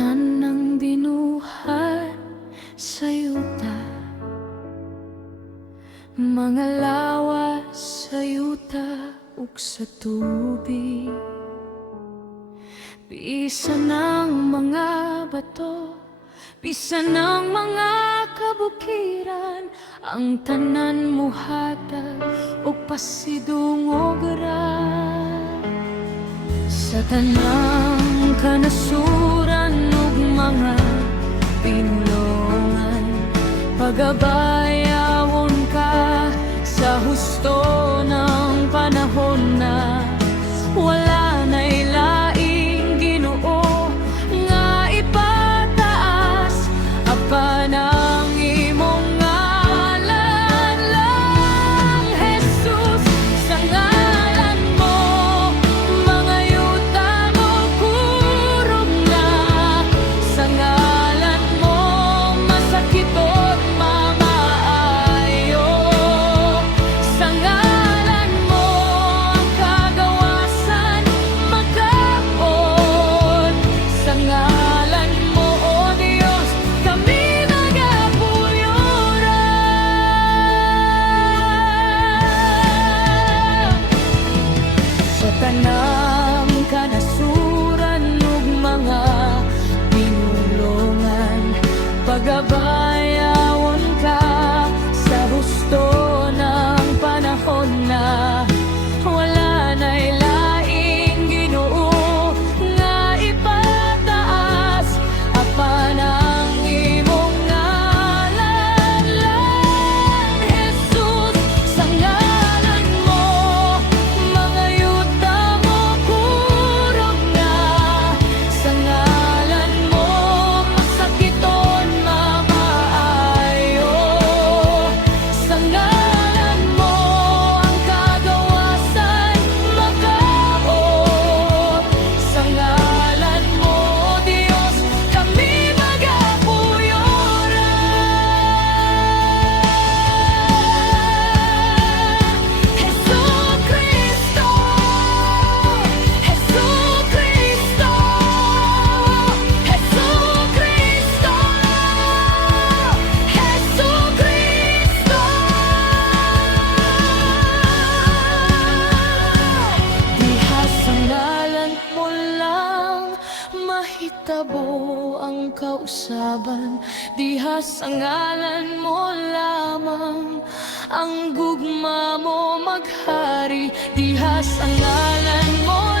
tanan ng binuhat sa yuta, mga lawas sa yuta ug sa tubig. Bisan ng mga bato, bisan ng mga kabukiran, ang tanan muhatag ug pasidungog ra. Sa tanang kanasuran ug mga pinulongan, pagabayawon ka sa husto ng panahon na wala na'y laing Ginoo nga ipataas apan ang imong ngalan lang. Jesus, sa ngalan mo mga yuta mo kurog na, sa ngalan mo masakit ug mamaayo, sa ngalan mo ang kagawasan magkaon, sa ngalan mo o Dios kami nagapuyuran. Sa tanang kanasuran ug mga pinulongan, pagabayawon ka sa husto ng panahon na wala na'y laing Ginoo nga ipataas apan ang imong ngalan lang. Jesus, sa ngalan mo mga yuta mo kurog na, sa ngalan mo masakiton mamaayo, sa ngalan mo ang kagawasan magkaon, sa ngalan mo Dios kami magapuyuran. Jesucristo, Jesucristo, Jesucristo, Jesucristo. Diha sa ngalan mo lang mahitabo ang kausaban, diha sa ngalan mo lamang ang gugma mo maghari, diha sa ngalan mo